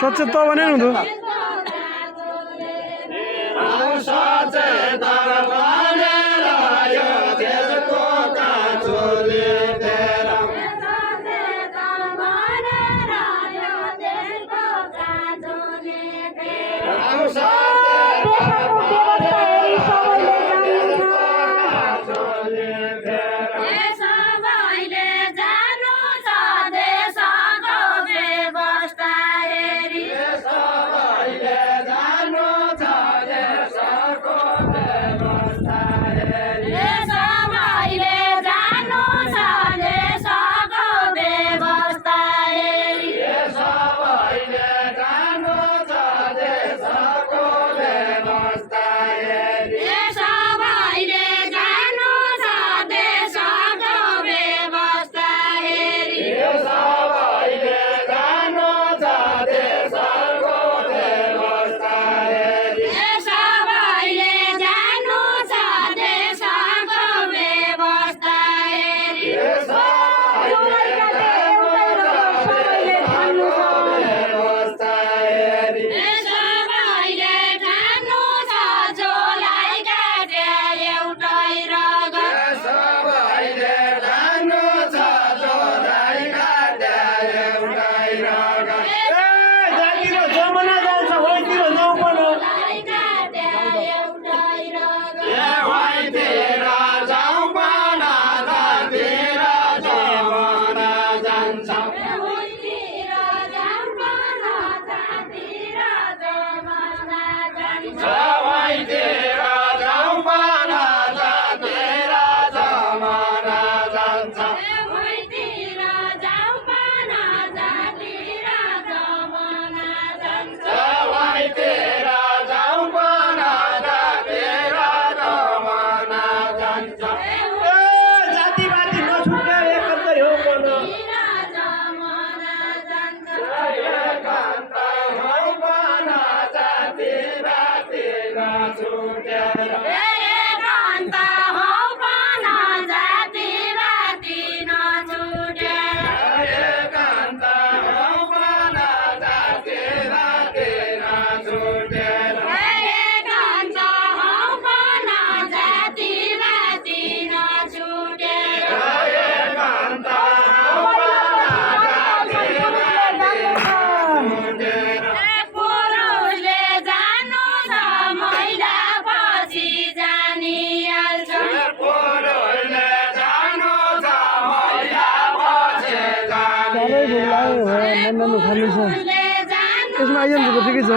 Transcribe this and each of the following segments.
सचेत भने हुँदो यसमा आइहाल्छ ठिकै छ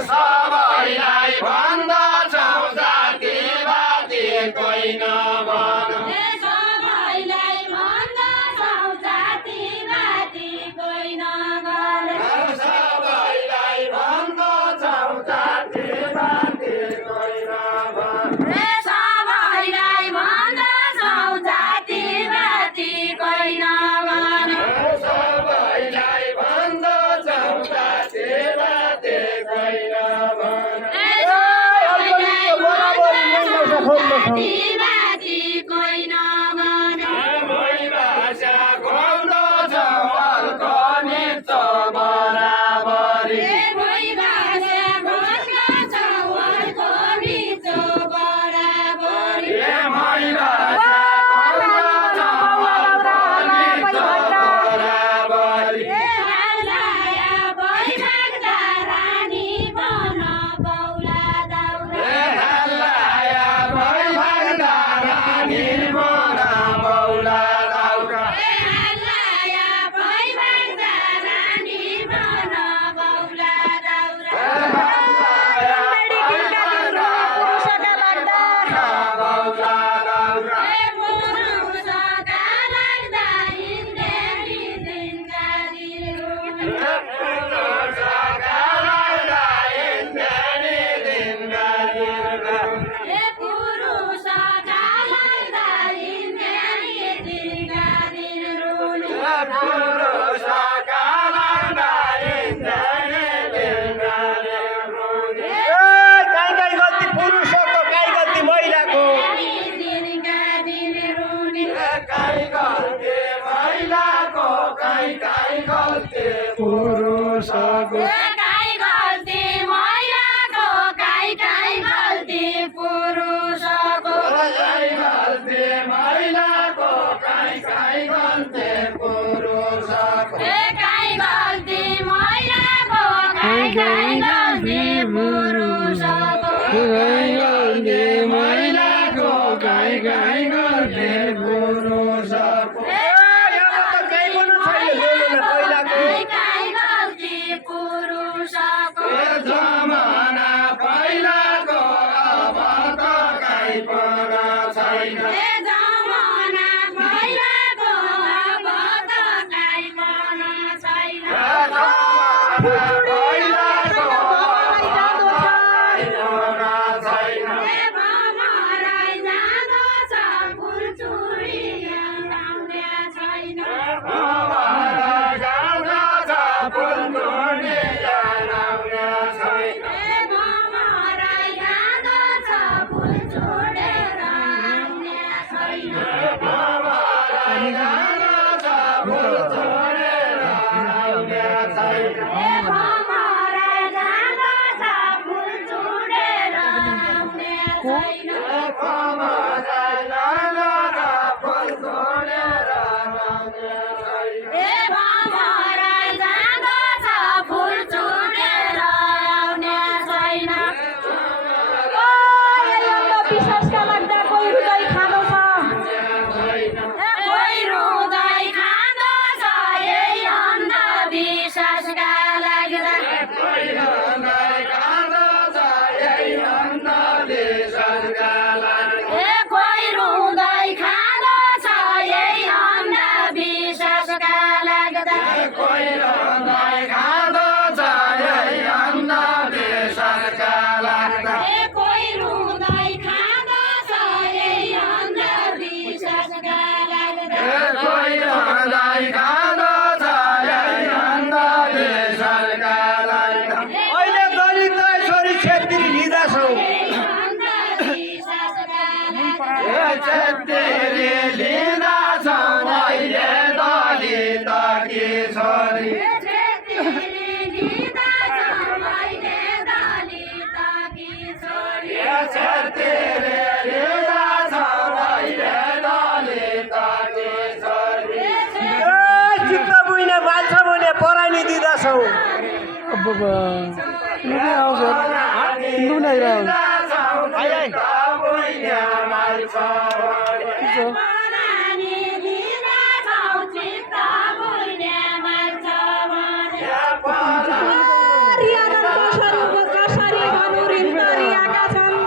सबैलाई भन्दछौ जाति बाती कोही नभन सबैलाई भन्दछौ जाति बाती कोही नभन सबैलाई भन्दछौ जाति बाती कोही नभन सबैलाई भन्दछौ जाति बाती कोही नभन सबैलाई भन्दछौ जाति बाती कोही नभन काहीँ गल्ती महिलाको काहीँ गल्ती पुरुषको काहीँ गल्ती महिलाको काहीँ गल्ती पुरुषको काहीँ गल्ती महिलाको काहीँ गल्ती पुरुषको काहीँ गल्ती महिलाको काहीँ गल्ती पुरुषको महिलाको काहीँ गल्ती पुरुषको जमाना पहिलाको अब त काहीँ पनि छैन जमाना पहिलाको अब त काहीँ पनि छैन पहिलाको भमराई जाँदो छ फुलचुरी लाउने छैन भमराई जाँदो छ फुलचुरी लाउने छैन भमराई जाँदो छ फुल छोडेर आउने छैन भमराई जाँदो छ फुल छोडेर आउने छैन भमराई जाँदो छ फुल छोडेर आउने छैन भमराई जाँदो छ फुल छोडेर आउने छैन भमराई जाँदो छ फुल छोडेर आउने छैन विश्वासका लाग्दा कोही हृदय खाँदो छ कोही हृदय खाँदो छ यही अन्धविश्वासका लाग्दा कोही हृदय खाँदो छ यही अन्धविश्वासका लाग्दा कोही हृदय खाँदो छ यही अन्धविश्वासका लाग्दा कोही हृदय खाँदो छ यही अन्धविश्वासका लाग्दा कोही हृदय खाँदो छ यही अन्धविश्वासका लाग्दा कोही हृदय खाँदो छ यही अन्धविश्वासका लाग्दा अहिले दलित छोरी छेत्री लिँदा छौ छेत्री लिँदा छौ अहिले दलितकी छोरी छेत्री लिँदा छौ अहिले दलितकी छोरी चित्त बुझ्ने मान्छे भने परानी दिँदा छौ अब नुनै आउँछ नुनै आउँछ रियादनको स्वरूप कसरी भनौँ ऋण गरिएका छन्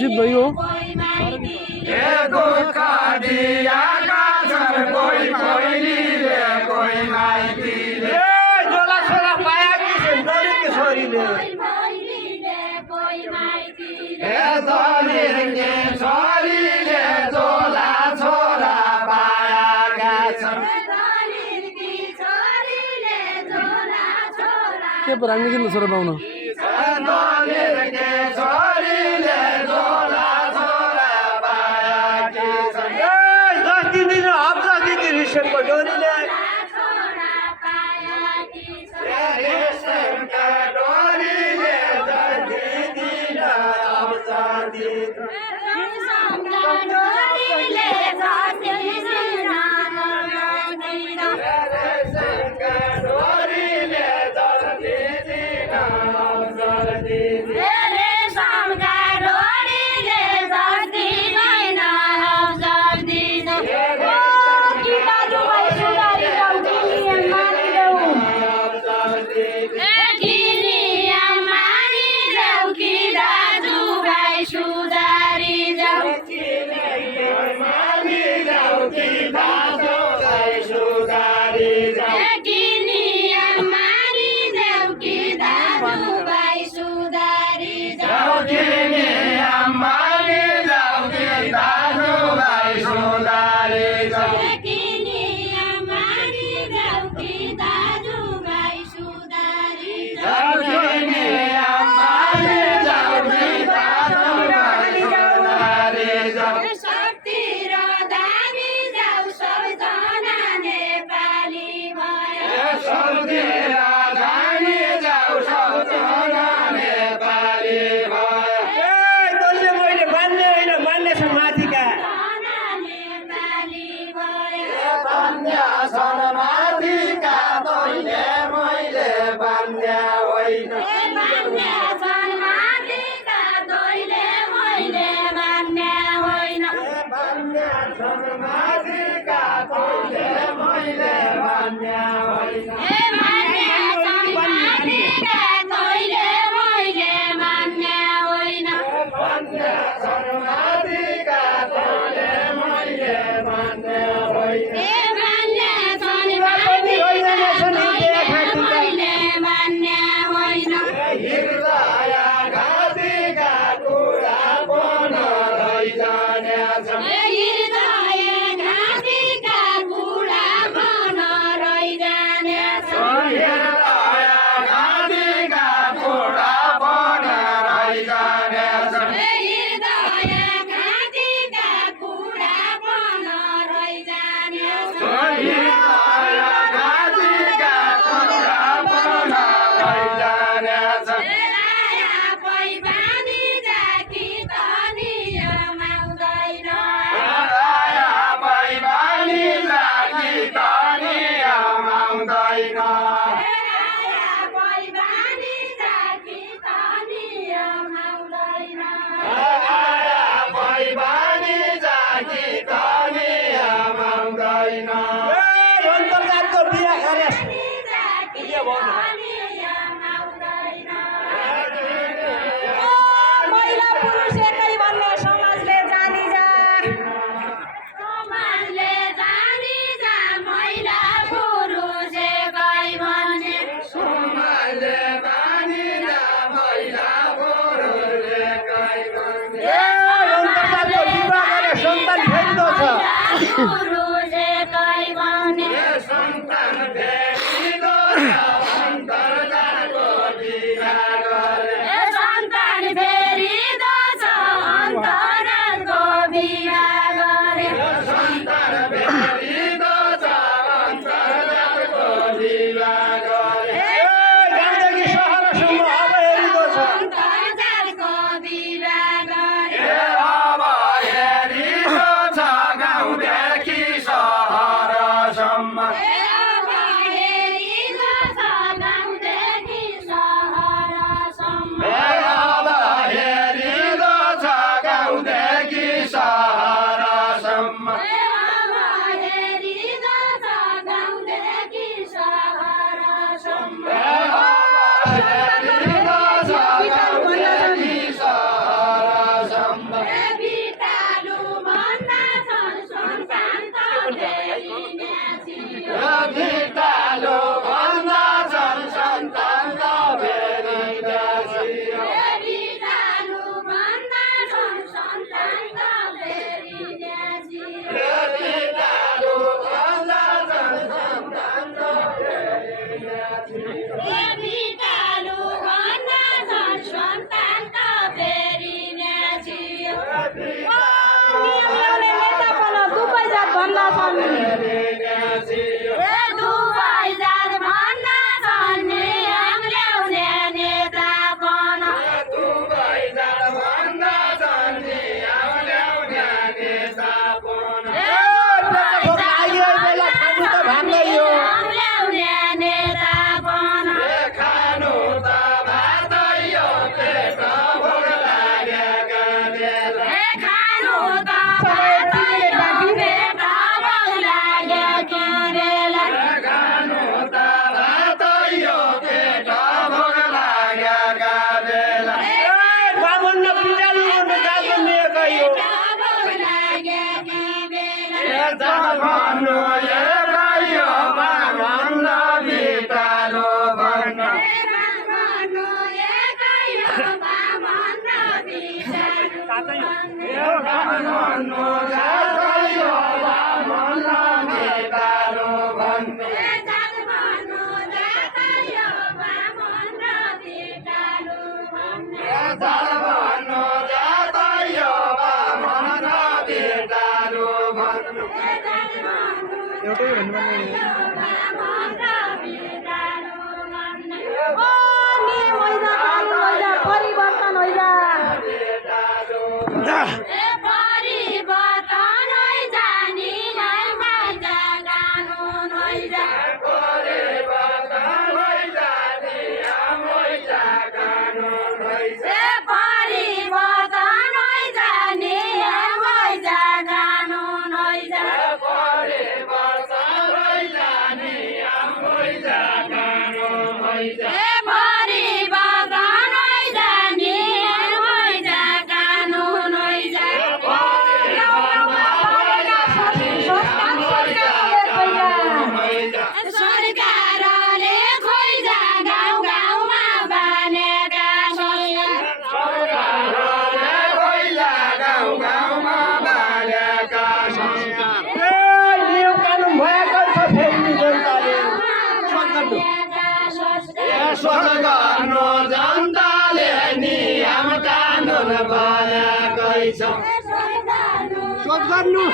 जित भयो दुःख दिएका छन् कोही कोइलीले कोही माइतीले जोला छोरा पाएकी छिन् दलितकी छोरीले दलितकी छोरीले जोला छोरा पाएका छन् के पो राङ्गी जिल्लो छोरा पाउन दलितकी छोरीले जोला छोरा पाएकी छन् जस्ती दिनु हप्ता दिदी रिसेन्टको डोरीले डोरीले जति दिन आउँछ दिन कि दाजुभाइ सुधारी सौदी राजधानी जाऊ सौतन नेपाली भयो तैँले मैले मान्ने होइन मान्ने छ माथिका बन्या छन् माथिका तैँले मैले बन्या होइन बन्या छन् माथिका तैँले मैले बन्या होइन बन्या छन् माथिका तैँले मैले बन्या होइन हृदय घाँटीका कुरा पन रहिजानेछ हृदय घाँटीका कुरा पन रहिजानेछ हृदय घाँटीका कुरा पन रहिजानेछ राया बैबानी जाकी तनी आउँदैन राया बैबानी जाकी तनी आउँदैन अन्तर्जातको बिहा गरे महिला पुरुष एकै भन्ने समाजले जानिजा सुमले बानी जा मैला गोरुले काई भन्ने अन्तर्जातको विवाह गरे सन्तान फेरिँदो छ सन्तान फेरिदो अन्तर्जातको बिहा गरे सन्तान फेरिदो अन्तर्जातको बिहा गरे गाउँदेखि सहरसम्म अब हेरिँदो छ अब हेरिदो छ गाउँदेखि सहरसम्म अब हेरिदो छ गाउँदेखि सहरसम्म हेरिदो छ गाउँदेखि सहरसम्म भिटालो भन्दा छन् सन्तान त फेरिँदैछ भिटालो भन्दा छन् सन्तान त नियम ल्याउने नेता बन दुवै जात भन्दा दुवै जात भन्दा छन् नियम ल्याउने नेता बन खानु त भात यो पेट भोग लागेका बेला खानु त भात यो पेट भोग लागेका बेला बामन पिँडालु जात बनिएका यो भन्नु यो बामन भिटालो भन्नु भन्नु यो बामन भिटालो भन्नु भन्नु यो बामन भिटालो भन्नु एउटै भन्नु पर्ने सरकारले खोइजा गाउँ गाउँमा बानेका नियम कानुन भएकै छ फेरि जनताले स्वर्गनो जनताले नियम कानुन बनाएकै छ सोच गर्नु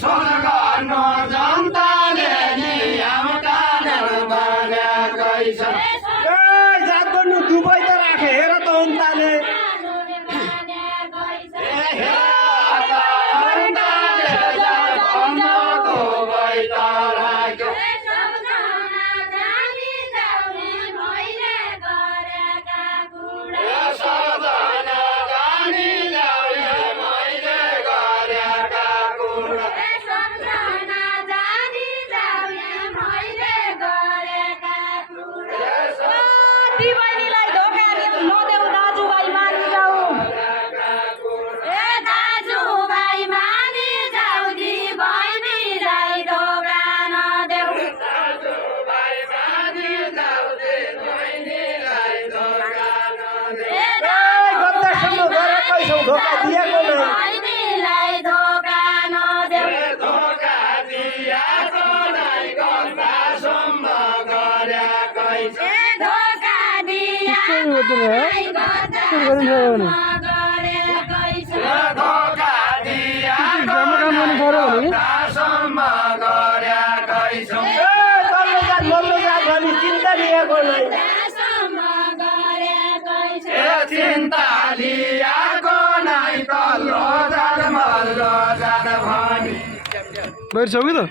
स्वर्गनो जनताले नियम कानुन बनाएकै छ जात गर्नु दुबई त राखे हेर त अन्ताले बहिनीलाई धोका नदेऊ दाजुभाइ मानिजाऊ दाजुभाइ मानिजाऊ दि बहिनीलाई धोका नदेऊ गद्दासम्म गरेकै छौ धोका दिएको नै बहिनीलाई धोका नदेऊ धोका काम गर्नु पऱ्यो भने तल्लो जात मल्लो जात भनी चिन्ता लिएको नै चिन्ता लिएको नै तल्लो जात मल्लो जात भनी बाहिर छौ कि त